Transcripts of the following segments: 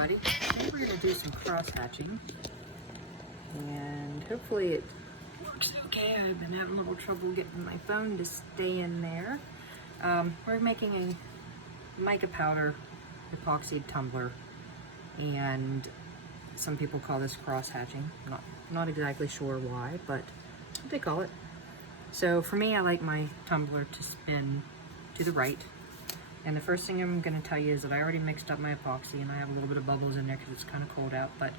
everybody. Today we're going to do some cross hatching, and hopefully it works okay. I've been having a little trouble getting my phone to stay in there. We're making a mica powder epoxy tumbler, and some people call this cross hatching. Not exactly sure why, but they call it. So for me, I like my tumbler to spin to the right. And the first thing I'm going to tell you is that I already mixed up my epoxy, and I have a little bit of bubbles in there because it's kind of cold out, but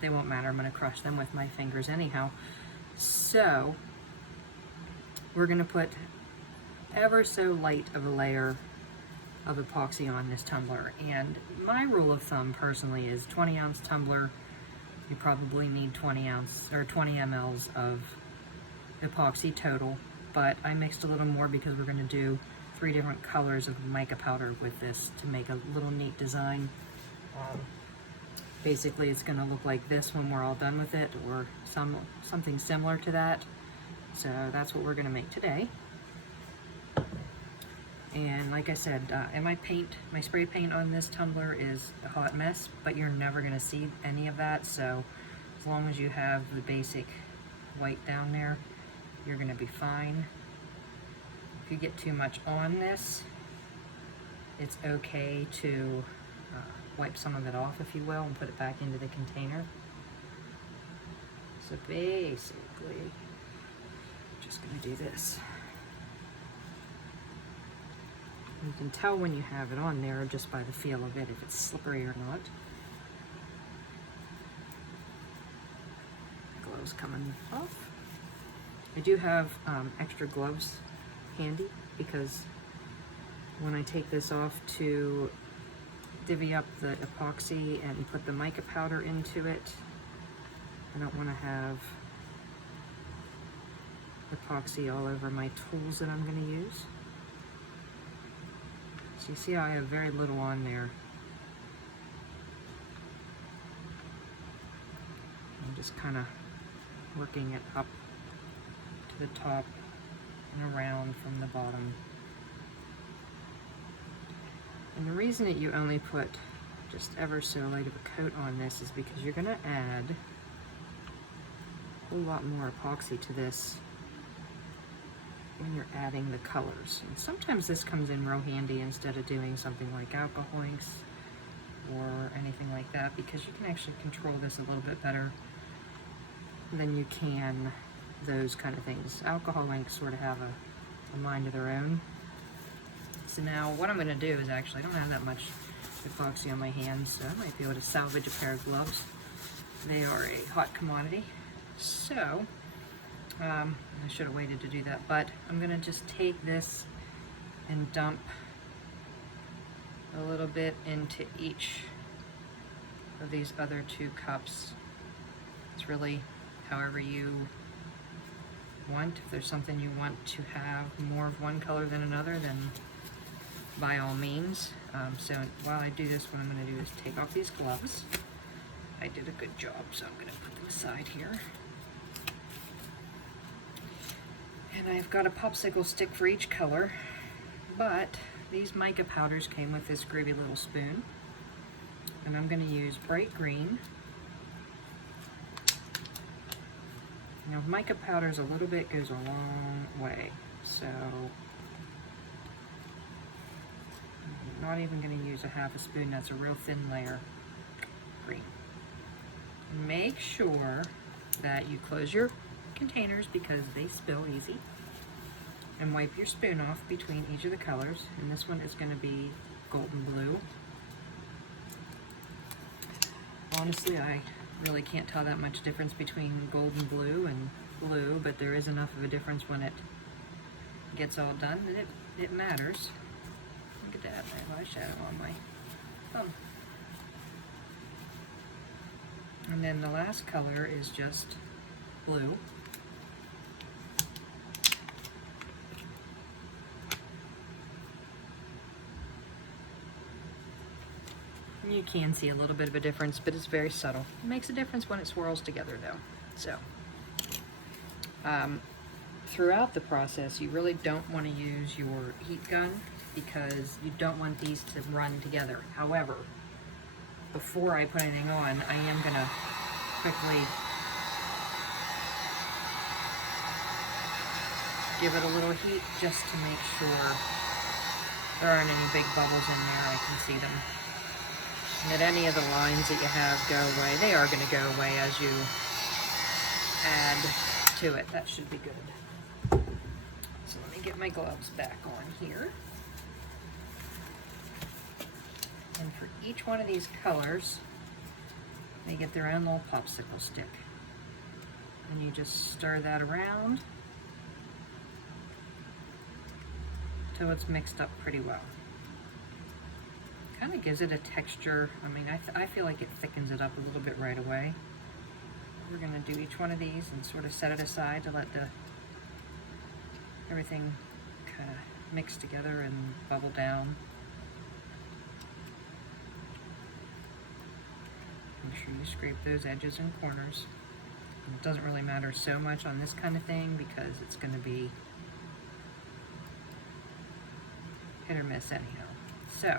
they won't matter. I'm going to crush them with my fingers anyhow. So we're going to put ever so light of a layer of epoxy on this tumbler. And my rule of thumb personally is 20-ounce tumbler, you probably need 20 mLs of epoxy total, but I mixed a little more because we're going to do 3 different colors of mica powder with this to make a little neat design. Basically it's going to look like this when we're all done with it, or something similar to that. So that's what we're going to make today. And like I said, and my spray paint on this tumbler is a hot mess, but you're never going to see any of that. So as long as you have the basic white down there, you're going to be fine. If you get too much on this, it's okay to wipe some of it off, if you will, and put it back into the container. So basically, I'm just going to do this. You can tell when you have it on there just by the feel of it, if it's slippery or not. Gloves coming off. I do have extra gloves handy because when I take this off to divvy up the epoxy and put the mica powder into it, I don't want to have epoxy all over my tools that I'm going to use. So you see how I have very little on there. I'm just kind of working it up to the top and around from the bottom. And the reason that you only put just ever so light of a coat on this is because you're going to add a whole lot more epoxy to this when you're adding the colors. And sometimes this comes in real handy instead of doing something like alcohol inks or anything like that, because you can actually control this a little bit better than you can those kind of things. Alcohol inks sort of have a mind of their own. So now what I'm going to do is, actually I don't have that much epoxy on my hands, so I might be able to salvage a pair of gloves. They are a hot commodity. So I should have waited to do that, but I'm going to just take this and dump a little bit into each of these other 2 cups. It's really however you want. If there's something you want to have more of one color than another, then by all means. So while I do this, what I'm going to do is take off these gloves. I did a good job, so I'm going to put them aside here. And I've got a popsicle stick for each color, but these mica powders came with this groovy little spoon, and I'm going to use bright green. Now mica powders a little bit goes a long way, so I'm not even going to use a half a spoon. That's a real thin layer. Green. Make sure that you close your containers because they spill easy, and wipe your spoon off between each of the colors. And this one is going to be golden blue. Honestly, I really can't tell that much difference between golden blue and blue, but there is enough of a difference when it gets all done that it matters. Look at that, my eyeshadow on my thumb. And then the last color is just blue. You can see a little bit of a difference, but it's very subtle. It makes a difference when it swirls together though. So throughout the process, you really don't want to use your heat gun because you don't want these to run together. However, before I put anything on, I am gonna quickly give it a little heat just to make sure there aren't any big bubbles in there. I can see them. And that any of the lines that you have go away. They are going to go away as you add to it. That should be good. So let me get my gloves back on here. And for each one of these colors, they get their own little popsicle stick. And you just stir that around till it's mixed up pretty well. Kind of gives it a texture. I mean, I feel like it thickens it up a little bit right away. We're going to do each one of these and sort of set it aside to let everything kind of mix together and bubble down. Make sure you scrape those edges and corners. And it doesn't really matter so much on this kind of thing because it's going to be hit or miss anyhow. So,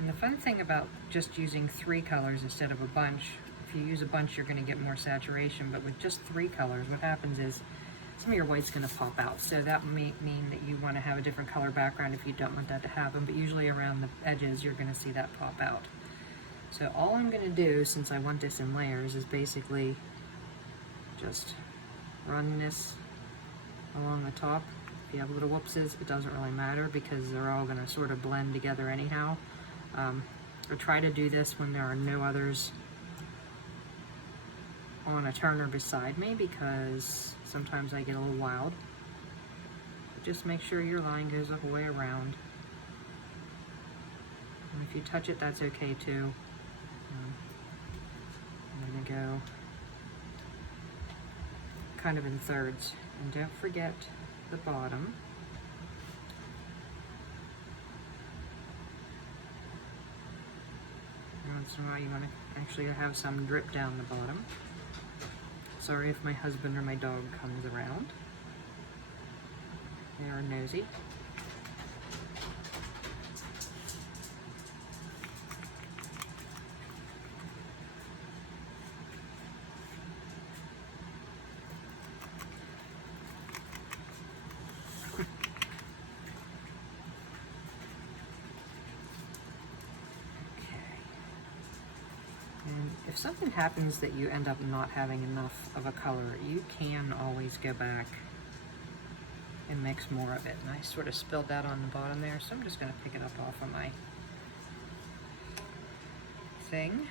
and the fun thing about just using 3 colors instead of a bunch, if you use a bunch you're going to get more saturation, but with just 3 colors what happens is some of your white's going to pop out. So that may mean that you want to have a different color background if you don't want that to happen, but usually around the edges you're going to see that pop out. So all I'm going to do, since I want this in layers, is basically just run this along the top. If you have little whoopses, it doesn't really matter because they're all going to sort of blend together anyhow. I try to do this when there are no others on a turner beside me because sometimes I get a little wild. But just make sure your line goes the whole way around. And if you touch it, that's okay too. I'm going to go kind of in thirds. And don't forget the bottom. Once in a while you want to actually have some drip down the bottom. Sorry if my husband or my dog comes around. They are nosy. If something happens that you end up not having enough of a color, you can always go back and mix more of it. And I sort of spilled that on the bottom there, so I'm just going to pick it up off of my thing.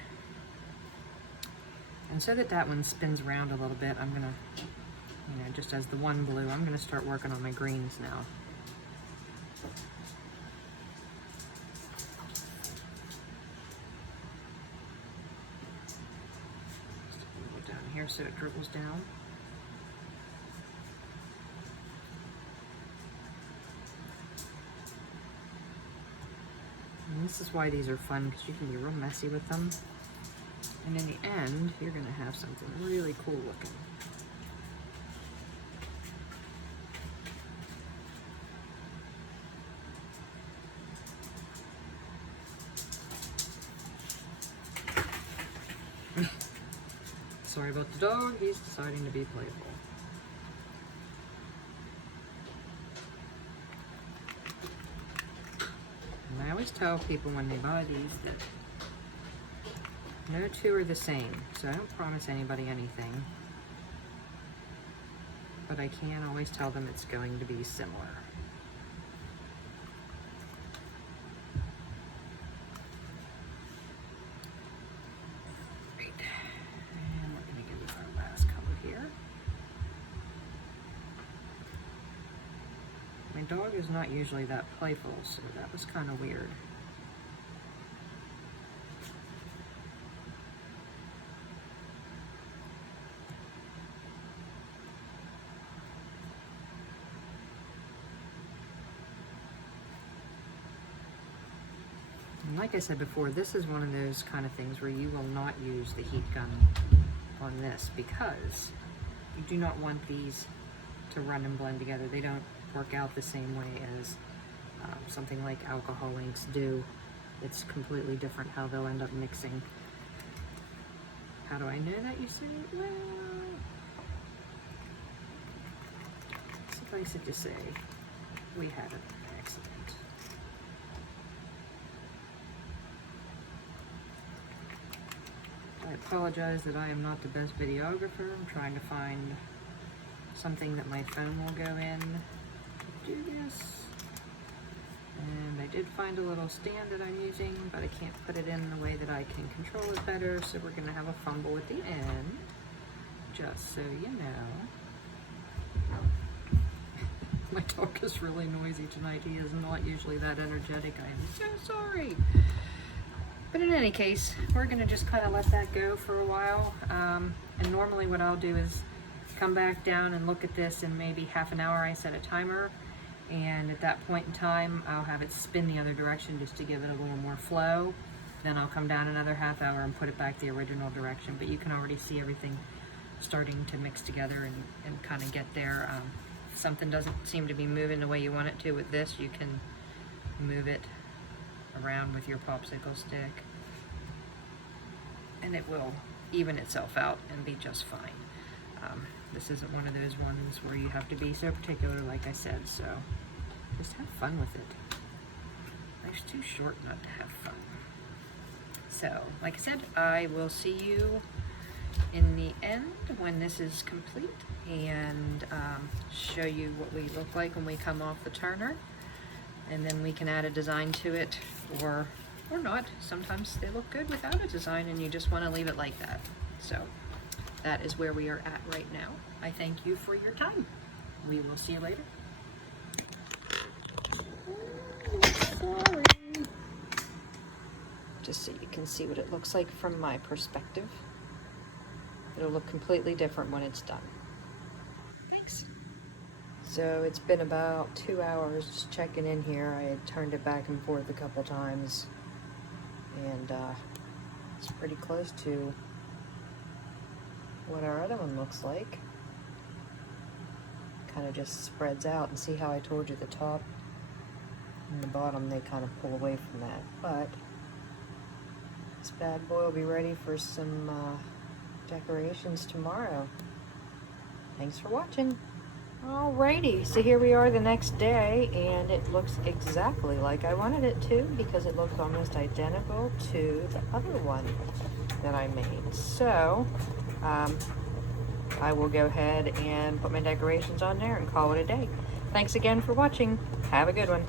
And so that that one spins around a little bit, I'm going to, just as the one blue, I'm going to start working on my greens now. Here so it dribbles down. And this is why these are fun, because you can be real messy with them. And in the end, you're going to have something really cool looking. Sorry about the dog, he's deciding to be playful. And I always tell people when they buy these that no two are the same, so I don't promise anybody anything. But I can always tell them it's going to be similar. My dog is not usually that playful, so that was kind of weird. And like I said before, this is one of those kind of things where you will not use the heat gun on this because you do not want these to run and blend together. They don't work out the same way as something like alcohol inks do. It's completely different how they'll end up mixing. How do I know that, you say? Well, suffice it to say, we had an accident. I apologize that I am not the best videographer. I'm trying to find something that my phone will go in to do this. And I did find a little stand that I'm using, but I can't put it in the way that I can control it better, so we're going to have a fumble at the end, just so you know. My dog is really noisy tonight. He is not usually that energetic. I am so sorry. But in any case, we're going to just kind of let that go for a while. And normally what I'll do is come back down and look at this in maybe half an hour. I set a timer, and at that point in time, I'll have it spin the other direction just to give it a little more flow. Then I'll come down another half hour and put it back the original direction. But you can already see everything starting to mix together and kind of get there. If something doesn't seem to be moving the way you want it to with this, you can move it around with your popsicle stick, and it will even itself out and be just fine. This isn't one of those ones where you have to be so particular, like I said, so just have fun with it. Life's too short not to have fun. So, like I said, I will see you in the end when this is complete, and show you what we look like when we come off the turner, and then we can add a design to it, or not. Sometimes they look good without a design and you just want to leave it like that. So that is where we are at right now. I thank you for your time. We will see you later. Sorry. Just so you can see what it looks like from my perspective. It'll look completely different when it's done. Thanks. So it's been about 2 hours just checking in here. I had turned it back and forth a couple times, and it's pretty close to what our other one looks like. Kind of just spreads out, and see how I told you the top and the bottom, they kind of pull away from that. But this bad boy will be ready for some decorations tomorrow. Thanks for watching. Alrighty, so here we are the next day, and it looks exactly like I wanted it to, because it looks almost identical to the other one that I made. So I will go ahead and put my decorations on there and call it a day. Thanks again for watching. Have a good one.